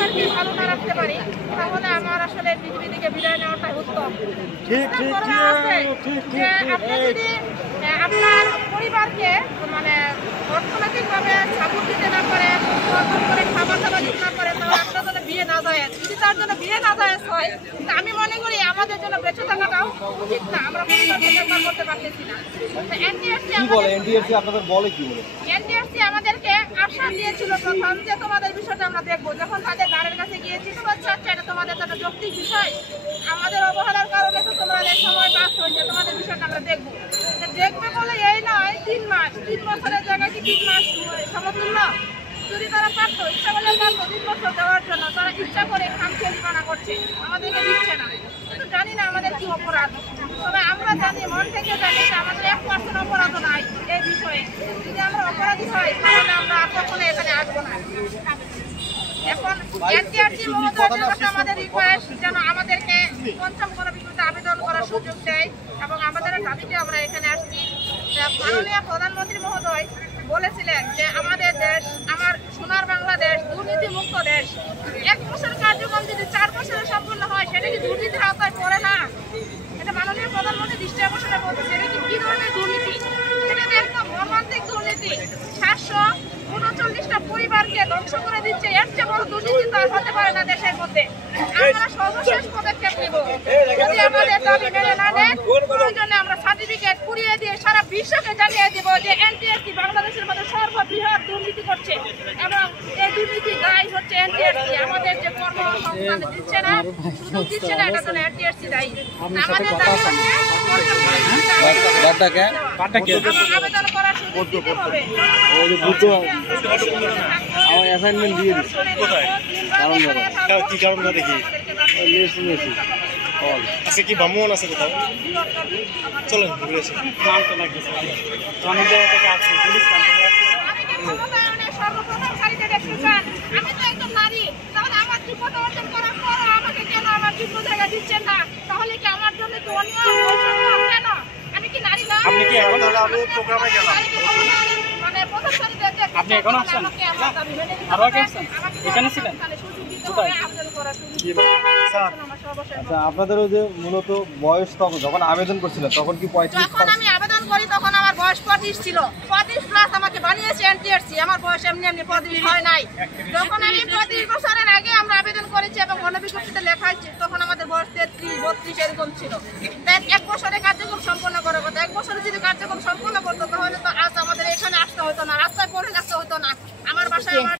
পরিবারকে ভালো না রাখতে পারি তাহলে আমার আসলে পৃথিবী থেকে বিদায় নেওয়াটাই উত্তম। যে আপনি যদি আপনার পরিবারকে মানে অর্থনৈতিকভাবে সাপোর্ট দিতে না পারেন, করে খাবার দাবার দিতে না পারেন, তাহলে আপনার জন্য বিয়ে না যায়। যদি তার জন্য বিয়ে না যায় হয়, আমি মনে করি আমাদের জন্য বেঁচে থাকাটাও উচিত না। আমরা পরিবার করতে পারতেছি না। এনটিআরসি আপনাদের বলে কি বলে? এনটিআরসি আমাদেরকে আশা দিয়েছিল প্রথম যে তোমাদের বিষয়টা আমরা দেখবো। যখন তাদের দ্বারের কাছে গিয়েছি, তোমার চাচ্ছে এটা তোমাদের জন্য যৌক্তিক বিষয়, আমাদের অবহেলার কারণে তো তোমাদের সময় পাস হয়েছে, তোমাদের বিষয়টা আমরা দেখবো। দেখবে বলে এই নয় 3 মাস, 3 বছরের জায়গায় কি 3 মাস সমতুল্য? যদি তারা পারতো, ইচ্ছা করলে পারতো 3 বছর দেওয়ার জন্য, তারা ইচ্ছা করে খামখেয়ালিপনা করছে, আমাদেরকে দিচ্ছে না। কিন্তু জানি না আমাদের কি অপরাধ। তবে আমরা জানি, মন থেকে জানি যে আমাদের 1% অপরাধও নাই এই বিষয়ে। যদি আমরা অপরাধী হয় তাহলে আমরা আর কখনো এখানে আসবো না। এখন এনটিআরসি মহোদয়ের কাছে আমাদের রিকোয়েস্ট যেন আমাদেরকে পঞ্চম গণবিজ্ঞপ্তিতে আবেদন করার সুযোগ দেয় এবং আমাদের দাবিতে আমরা এখানে আসছি। মাননীয় প্রধানমন্ত্রী মহোদয় বলেছিলেন যে আমাদের দেশ, আমার সোনার বাংলাদেশ দুর্নীতি মুক্ত দেশ। 1 বছর কার্যক্রম যদি 4 বছরে সম্পূর্ণ হয়, সেটা কি দুর্নীতির আওতায় পড়ে না? এটা মাননীয় প্রধানমন্ত্রী দৃষ্টি আকর্ষণে বলতেছে। এটা কি ধরনের দুর্নীতি? এটা একদম মর্মান্তিক দুর্নীতি। 739টা পরিবারকে ধ্বংস করে দিচ্ছে। এর চেয়ে বড় দুর্নীতি তো আর হতে পারে না দেশের মধ্যে। আমরা সর্বশেষ পদক্ষেপ নেব। যদি আমাদের দাবি মেনে না নেন, প্রয়োজনে আমরা সার্টিফিকেট পুড়িয়ে দিয়ে সারা বিশ্বকে জানিয়ে দেব যে এনটিআরসি বাংলাদেশের মধ্যে সর্ববৃহৎ দুর্নীতি করছে এবং এই দুর্নীতি দায়ী হচ্ছে এনটিআরসি। আমাদের যে কর্মসংস্থান দিচ্ছে না, সুযোগ দিচ্ছে না, এটা জন্য এনটিআরসি দায়ী। আমাদের দাবি হচ্ছে আবেদন করার সুযোগ দিতে হবে। আমার অ্যাসাইনমেন্ট দিয়ে দিচ্ছি। কি কারণ দেখি আজকে কি ভ্রমণ আছে কোথাও? চলুন ঘুরে আসি। আমি তো একজন নারী, তাহলে আমার যোগ্যতা অর্জন করার পর আমাকে কেন আমার যোগ্য জায়গা দিচ্ছেন না? তাহলে কি আমার জন্য কি অন্যায় কেন? আমি কি নারী না? আপনি কি এখন প্রোগ্রামে গেলাম? আপনি এখন আসছেন? আরো আগে আসছেন? এখানে ছিলেন? কোথায়? আচ্ছা, আপনাদেরও যে মূলত বয়স তখন যখন আবেদন করছিলেন তখন কি 35? যখন আমি আবেদন করি তখন আমার বয়স 35 ছিল। 35 প্লাস আমাকে বানিয়েছে এনটিআরসি। আমার বয়স এমনি 35 হয় নাই। যখন আমি 35 বছরের আগে আমরা আবেদন করেছি এবং গণবিজ্ঞপ্তিতে লেখা আছে, তখন আমাদের বয়স 33, 32 এরকম ছিল। তাই 1 বছরে কার্যক্রম সম্পন্ন করার কথা। 1 বছরে যদি কার্যক্রম সম্পন্ন করতো তাহলে তো আজ আমাদের এখানে আসতে হতো না, রাস্তায় পড়ে আসতে হতো না। আমার বাসায়